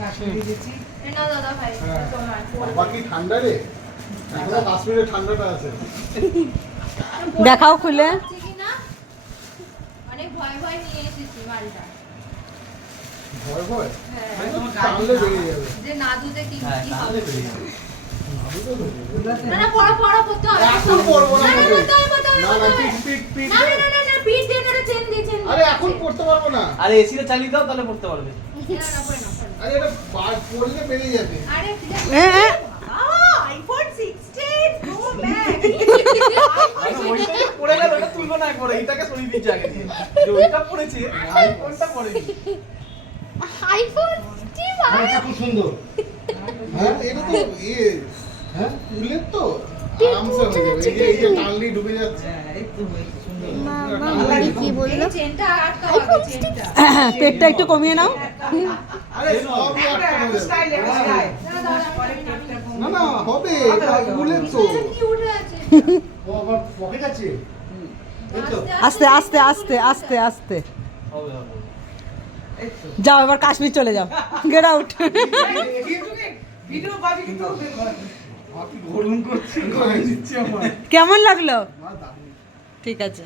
কাশ্মীরে গেছি। না দাদা ভাই তোমার বাকি ঠান্ডা রে, এখনো কাশ্মীরে ঠান্ডাটা আছে। দেখাও খুলে। কিনা অনেক ভয় ভয় নিয়ে এসেছি মালটা। ভয় ভয় হ্যাঁ টানলে বেরিয়ে যাবে। যে না দুধে কি হ্যাঁ কি তাহলে হবে বেরিয়ে যাবে। না না পড়া পড়তে হবে এখন পড়বো না। না না পড়তে হবে না না পিট পিট পিট। না না না না পিট দিয়ে না চেন দিয়ে চেন আরে এখন পড়তে পারবো না। আরে এসিটা চালিয়ে দাও তাহলে পড়তে পারবে। না না পড়ে না আরে এটা পড়লে বেরিয়ে যাবে। আরে আইফোন 16 প্রো ম্যাক্স। আরে ওইটা পড়ে গেল, ওটা তুলবো না একবার, এইটাকে সরিয়ে দিচ্ছি আগে দিয়ে। যে ওইটা পড়েছে, আইফোনটা পড়েনি। আইফোন কি ভাই এটা খুব সুন্দর। হ্যাঁ এটা তো হ্যাঁ উল্লেখ তো আরামসে হয়ে যাবে। এই যে টানলি ঢুকে যাচ্ছে। হ্যাঁ এই তো হয়েছে সুন্দর। কি বললো? চেনটা আটকাও চেনটা পেটটা একটু কমিয়ে নাও। আরে সবই একটা আটকে যাবে। Style style. না দাদা পরে না না হবে, এটা উল্লেখ তো। কি উঠে আছে ও আবার পকেট আছে। এই তো আস্তে আস্তে আস্তে আস্তে আস্তে হবে হবে। এই তো। যাও, এবার কাশ্মীর চলে যাও। Get out. ভিডিও পাবি কিন্তু আপনি গরম করছেন, গায়ে দিচ্ছে আমার। কেমন লাগলো? দারুণ। ঠিক আছে।